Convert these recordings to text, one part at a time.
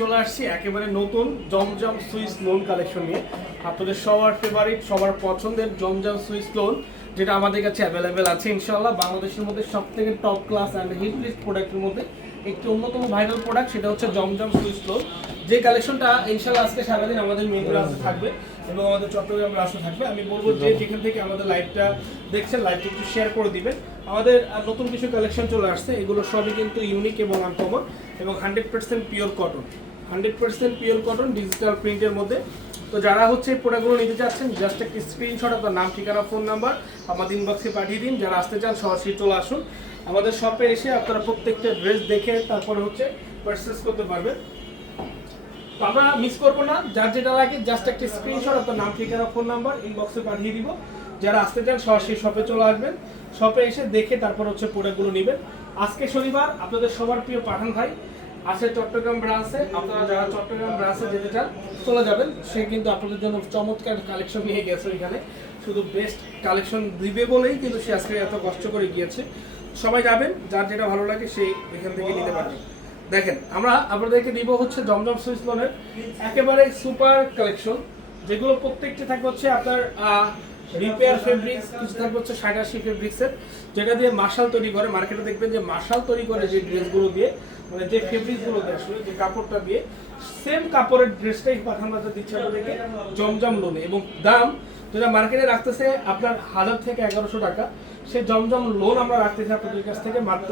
চলে আসছি একেবারে নতুন জমজম সুইস লোন কালেকশন নিয়ে। আপনাদের সবার ফেভারিট সবার পছন্দের জমজম সুইস লোন যেটা আমাদের কাছে অ্যাভেলেবেল আছে ইনশাল্লাহ বাংলাদেশের মধ্যে সব থেকে top class and hit list প্রোডাক্টের মধ্যে একটি অন্যতম ভাইরাল প্রোডাক্ট সেটা হচ্ছে জমজম সুইস লোন যে কালেকশনটা ইনশাল্লাহ আজকে সারাদিন আমাদের মেন ব্রাঞ্চে থাকবে এবং আমাদের চট্টগ্রাম ব্রাঞ্চে থাকবে। আমি বলব যে যেখান থেকে আমাদের লাইভটা দেখছেন লাইভটা একটু শেয়ার করে দিবেন। আমাদের নতুন কিছু কালেকশন চলে আসছে এগুলো সবই কিন্তু ইউনিক এবং আনকমন এবং hundred percent pure cotton hundred percent pure cotton digital প্রিন্টের মধ্যে। তো যারা হচ্ছে এই প্রোডাক্টগুলো নিতে চাচ্ছেন জাস্ট একটা স্ক্রিনশট আপনার নাম, ঠিকানা ফোন নাম্বার আমাদের ইনবক্সে পাঠিয়ে দিন। যারা আসতে চান, সরাসরি চলে আসুন। আমাদের শপে এসে আপনারা প্রত্যেকটা ড্রেস দেখে তারপরে হচ্ছে পারচেস করতে পারবেন। আমরা মিস করব না। যার যেটা লাগে জাস্ট একটা স্ক্রিনশট আপনার নাম, ঠিকানা ফোন নাম্বার ইনবক্সে পাঠিয়ে দিব। যারা আসতে চান, সরাসরি শপে চলে আসবেন। শপে এসে দেখে তারপর হচ্ছে প্রোডাক্টগুলো নেবেন। আজকে শনিবার, আপনাদের সবার প্রিয় পাঠান ভাই। আছে চট্টগ্রাম ব্রাঞ্চে, আপনারা যারা চট্টগ্রাম ব্রাঞ্চে যেতে চান, চলে যাবেন। সে কিন্তু আপনাদের জন্য চমৎকার কালেকশন নিয়ে গেছে এখানে শুধু বেস্ট কালেকশন দিবে বলেই কিন্তু সে আজকে এত কষ্ট করে গিয়েছে। সবাই যাবেন, যার যেটা ভালো লাগে সেই এখান থেকে নিতে পারবে। দেখেন, আমরা আপনাদেরকে দিব হচ্ছে জমজম সুইস লোনের একেবারে সুপার কালেকশন যেগুলো প্রত্যেকটি থাকবে হচ্ছে আপনার রিপেয়ার ফেব্রিক্স কিছু থাকবে হচ্ছে সাইডাসি ফেব্রিক্সের যেটা দিয়ে মার্শাল তৈরি করে। মার্কেটে দেখবেন যে মার্শাল তৈরি করে যে ড্রেসগুলো দিয়ে মানে যে যে কাপড়টা দিয়ে সেম কাপড়ের ড্রেসটাই বাজার দিচ্ছে আপনাদেরকে, জমজম লোনে এবং দাম, যেটা মার্কেটে রাখতেছে আপনার হাজার থেকে এগারোশো টাকা, সে জমজম লোন আমরা রাখতেছি আপনাদের কাছ থেকে মাত্র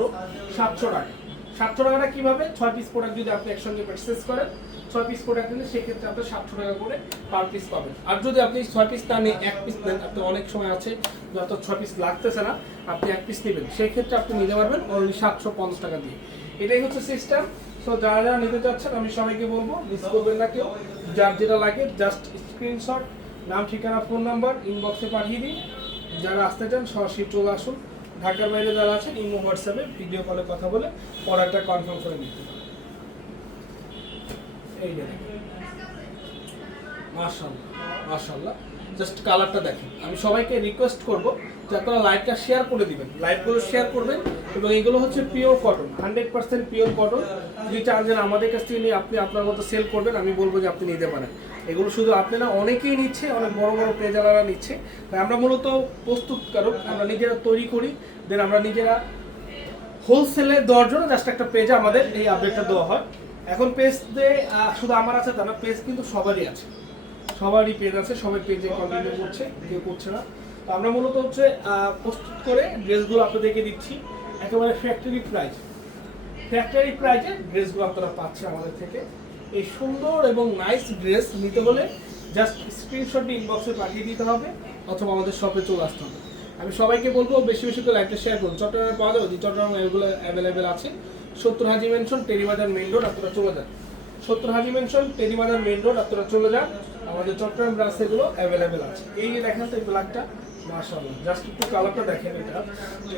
সাতশো টাকা। সাতশো টাকাটা কীভাবে? ছয় পিস প্রোডাক্ট যদি আপনি একসঙ্গে পারচেস করেন, ছয় পিস প্রোডাক্ট নিলে সেক্ষেত্রে সাতশো টাকা করে পার পিস পাবেন। আর যদি আপনি ছয় পিস না নিয়ে এক পিস নেন অনেক সময় আছে, যত ছয় পিস লাগতেছে না, আপনি এক পিস নেবেন। সেই ক্ষেত্রে আপনি নিতে পারবেন অনলি সাতশো পঞ্চাশ টাকা দিয়ে। এটাই হচ্ছে সিস্টেম সো যারা যারা নিতে চাচ্ছেন, আমি সবাইকে বলব মিস করবেন না কেউ। যার যেটা লাগে জাস্ট স্ক্রিনশট নাম, ঠিকানা ফোন নাম্বার ইনবক্সে পাঠিয়ে দিন। যারা আসতে চান, সরাসরি চলে আসুন। ঢাকার বাইরে যারা আছেন, ইমো, হোয়াটসঅ্যাপে ভিডিও কলে কথা বলে পরে একটা কনফার্ম করে নিতে এই মাশাআল্লাহ মাশাআল্লাহ। জাস্ট কালারটা দেখেন। আমি সবাইকে রিকোয়েস্ট করব যে আপনারা লাইভটা শেয়ার করে দিবেন। লাইভগুলো শেয়ার করবেন এবং এগুলো হচ্ছে pure cotton hundred percent pure cotton যদি চান যে আমাদের কাছ থেকে নিয়ে আপনি আপনার মতো সেল করবেন, আমি বলব যে আপনি নিতে পারেন। এগুলো শুধু আপনি না অনেকেই নিচ্ছে, অনেক বড় বড় পেজালারা নিচ্ছে। তাই আমরা মূলত প্রস্তুতকারক, আমরা নিজেরা তৈরি করি দেন আমরা নিজেরা হোলসেলে দেওয়ার জন্য জাস্ট একটা পেজে আমাদের এই আপডেটটা দেওয়া হয়। এখন পেজ শুধু আমার আছে তা না পেজ কিন্তু সবারই আছে। সবারই পেজ আছে, সবাই পেজে কন্টিনিউ করছে, কেউ করছে না। তো আমরা মূলত হচ্ছে প্রস্তুত করে ড্রেসগুলো আপনাদেরকে দিচ্ছি। একেবারে ফ্যাক্টরি প্রাইস ফ্যাক্টরি প্রাইজে ড্রেসগুলো আপনারা পাচ্ছেন আমাদের থেকে। এই সুন্দর এবং নাইস ড্রেস নিতে হলে জাস্ট স্ক্রিনশট ইনবক্সে পাঠিয়ে দিতে হবে, অথবা আমাদের শপে চলে আসতে হবে। আমি সবাইকে বলব, বেশি বেশি করে লাইভটা শেয়ার করুন। চট্টগ্রামে পাওয়া যাবে, যে চট্টগ্রামে এগুলো অ্যাভেলেবেল আছে। সত্তর Haji mansion Teribazar main road আপনারা চলে যান। সত্তর Haji mansion Teribazar main road আপনারা চলে যান। আমাদের চট্টগ্রাম ব্রাঞ্চে এগুলো অ্যাভেলেবেল আছে। এই যে দেখেন তো এই ব্ল্যাকটা মাশাআল্লাহ। জাস্ট একটু কালারটা দেখেন এটা।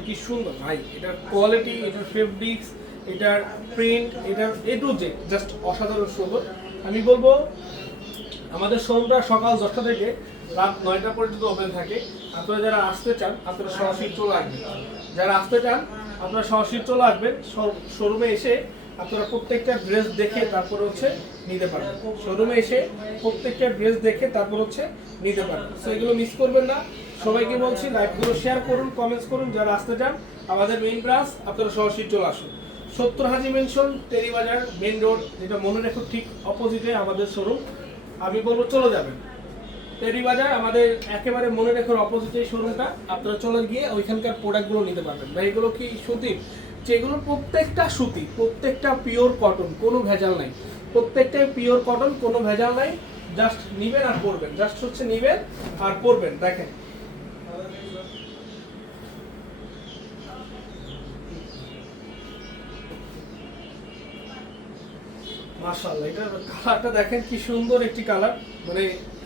কি সুন্দর, ভাই। এটার কোয়ালিটি এটার ফেব্রিক্স এটার প্রিন্ট এটার এ টু জে জাস্ট অসাধারণ সুন্দর। আমি বলব, আমাদের শোরুমটা সকাল দশটা থেকে রাত নয়টা পর্যন্ত ওপেন থাকে। আপনারা যারা আসতে চান, আপনারা সরাসরি চলে আসবেন। যারা আসতে চান, আপনারা সরাসরি চলে আসবেন। শোরুমে এসে আপনারা প্রত্যেকটা ড্রেস দেখে তারপর হচ্ছে নিতে পারবেন শোরুমে এসে প্রত্যেকটা ড্রেস দেখে তারপর হচ্ছে নিতে পারবেন সো এগুলো মিস করবেন না। সবাইকে বলছি লাইভগুলো শেয়ার করুন কমেন্টস করুন, যারা আসতে চান, আমাদের মেইন ব্রাঞ্চ আপনারা সরাসরি চলে আসুন। সত্তর Haji mansion Teribazar main road যেটা মনে রেখো ঠিক অপোজিটে আমাদের শোরুম আমি বলব, চলে যাবেন। টেরি বাজার আমাদের একেবারে মনে রেখার অপোজিটে শোরুমটা আপনারা চলে গিয়ে ওইখানকার প্রোডাক্টগুলো নিতে পারবেন। ভাই, এগুলো কি সুতির? যেগুলো প্রত্যেকটা সুতি, প্রত্যেকটা পিওর কটন কোনো ভেজাল নাই। প্রত্যেকটাই পিওর কটন কোনো ভেজাল নাই। জাস্ট নিবেন আর পরবেন। জাস্ট হচ্ছে নিবেন আর পরবেন, দেখেন। মাশাআল্লাহ, এটার কালারটা দেখেন কি সুন্দর একটি কালার মানে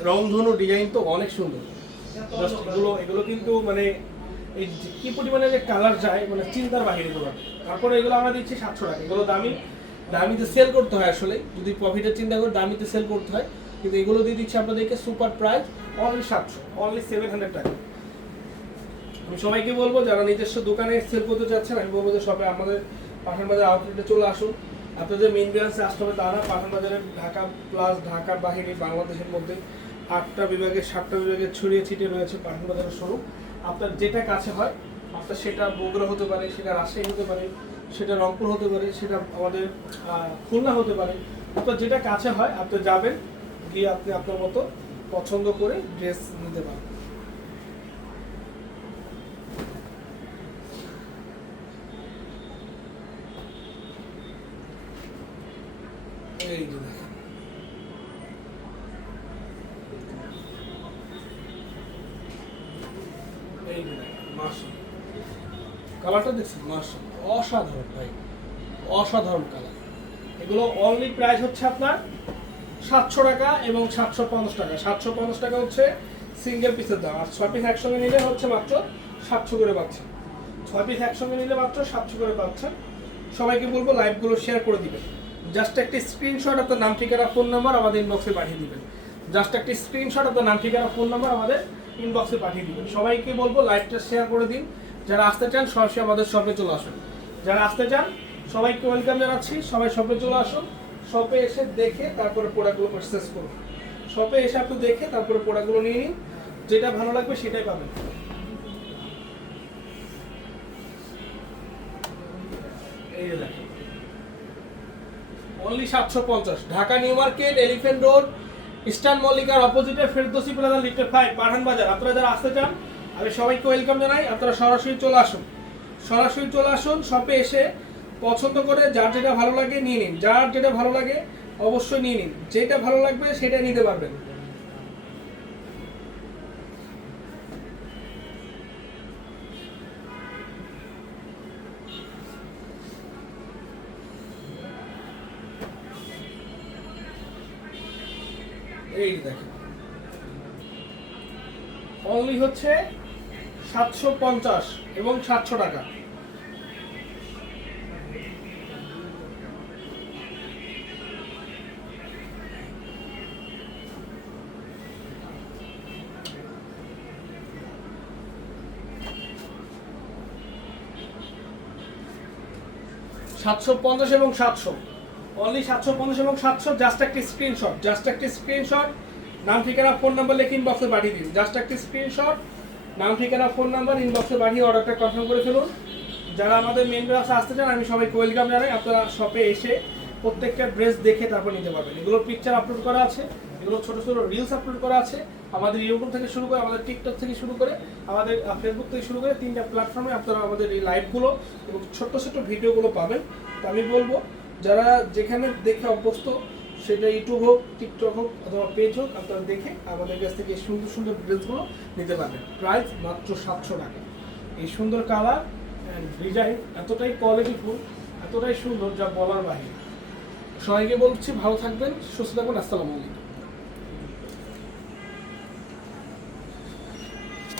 রংধনু ডিজাইন তো অনেক সুন্দর। এগুলো কিন্তু মানে এই কি পরিমাণে যে কালার যায় মানে চিন্তার বাহিরে এগুলো তারপরে এগুলো আমরা দিচ্ছি সাতশো টাকা। এগুলো দামি, দামিতে সেল করতে হয় আসলে। যদি প্রফিটের চিন্তা করে, দামিতে সেল করতে হয়। কিন্তু এগুলো দিয়ে দিচ্ছি আপনাদেরকে সুপার প্রাইস অনলি সাতশো অনলি সেভেন হান্ড্রেড টাকা। আমি সবাইকে বলব, যারা নিজস্ব দোকানে সেল করতে চাচ্ছেন, আমি বলব যে সবাই আমাদের পাঠান বাজার আউটলেটে চলে আসুন। আপনাদের মেন ব্রাঞ্চে আসতে হবে তারা। পাঠান বাজারের ঢাকা প্লাস ঢাকার বাহিরে বাংলাদেশের মধ্যে আটটা বিভাগে, সাতটা বিভাগে ছড়িয়ে ছিটিয়ে রয়েছে পাঠান বাজারের শোরুম আপনার যেটা কাছে হয়, আপনার সেটা বগুড়া হতে পারে, সেটা রাজশাহী হতে পারে, সেটা রংপুর হতে পারে, সেটা আমাদের খুলনা হতে পারে। আপনার যেটা কাছে হয়, আপনি যাবেন, গিয়ে আপনি আপনার মতো পছন্দ করে ড্রেস নিতে পারেন এই যে দেখেন এই যে দেখেন মাশাআল্লাহ কালারটা দেখছেন? মাশাআল্লাহ, অসাধারণ ভাই, অসাধারণ কালার। এগুলো অনলি প্রাইস হচ্ছে আপনার সাতশো টাকা এবং সাতশো পঞ্চাশ টাকা। সাতশো পঞ্চাশ টাকা হচ্ছে সিঙ্গেল পিসের দাম। আর ছয় পিস একসঙ্গে নিলে হচ্ছে মাত্র সাতশো করে পাচ্ছেন। ছয় পিস একসঙ্গে নিলে মাত্র সাতশো করে পাচ্ছেন। সবাইকে বলব লাইভগুলো শেয়ার করে দিবেন। জাস্ট একটি স্ক্রিনশট আপনার নাম, ঠিকানা ফোন নাম্বার আমাদের ইনবক্সে পাঠিয়ে দিবেন। জাস্ট একটি স্ক্রিনশট আপনার নাম, ঠিকানা ফোন নাম্বার আমাদের ইনবক্সে পাঠিয়ে দিবেন। সবাইকে বলব লাইভটা শেয়ার করে দিন। যারা আসতে চান, সরাসরি আমাদের শপে চলে আসুন। যারা আসতে চান, সবাইকে ওয়েলকাম জানাচ্ছি। সবাই শপে চলে আসুন। শপে এসে দেখে তারপরে প্রোডাক্টগুলো পারচেস করুন। শপে এসে আপনি দেখে তারপরে প্রোডাক্টগুলো নিয়ে নিন। যেটা ভালো লাগবে সেটাই পাবেন। অনলি সাতশো পঞ্চাশ। Dhaka New Market Elephant Road Eastern মল্লিকার অপোজিটে ফেরদোসি প্লাজা লিফটের ফাইভ পাঠান বাজার আপনারা যারা আসতে চান আমি সবাইকে ওয়েলকাম জানাই। আপনারা সরাসরি চলে আসুন। সরাসরি চলে আসুন শপে এসে পছন্দ করে যার যেটা ভালো লাগে নিয়ে নিন। যার যেটা ভালো লাগে অবশ্যই নিয়ে নিন। যেটা ভালো লাগবে সেটা নিতে পারবেন। এই দেখেন। অনলি হচ্ছে সাতশো পঞ্চাশ এবং সাতশো টাকা। সাতশো পঞ্চাশ এবং সাতশো। অনলি সাতশো পঞ্চাশ এবং সাতশো জাস্ট একটি স্ক্রিনশট জাস্ট একটি স্ক্রিনশট নাম, ঠিকানা ফোন নাম্বার লিখে ইনবক্সে পাঠিয়ে দিন। জাস্ট একটি স্ক্রিনশট নাম, ঠিকানা ফোন নাম্বার ইনবক্সে পাঠিয়ে অর্ডারটা কনফার্ম করে ফেলুন। যারা আমাদের মেন ব্রাঞ্চে আসতে চান, আমি সবাইকে ওয়েলকাম জানাই। আপনারা শপে এসে প্রত্যেকটা ড্রেস দেখে তারপর নিতে পারবেন। এগুলোর পিকচার আপলোড করা আছে, এগুলো ছোটো ছোটো রিলস আপলোড করা আছে। আমাদের ইউটিউব থেকে শুরু করে, আমাদের টিকটক থেকে শুরু করে, আমাদের ফেসবুক থেকে শুরু করে তিনটা প্ল্যাটফর্মে আপনারা আমাদের এই লাইভগুলো এবং ছোট্ট ছোট্ট ভিডিওগুলো পাবেন। তো আমি বলব, যারা যেখানে দেখে অভ্যস্ত সেটা ইউটিউব হোক টিকটক হোক অথবা পেজ হোক, আপনারা দেখে আমাদের কাছ থেকে এই সুন্দর সুন্দর ড্রেসগুলো নিতে পারবেন। প্রাইস মাত্র সাতশো টাকা। এই সুন্দর কালার অ্যান্ড ডিজাইন এতটাই কোয়ালিটিফুল এতটাই সুন্দর যা বলার বাইরে। সবাইকে বলছি ভালো থাকবেন, সুস্থ থাকবেন, আসসালামু আলাইকুম।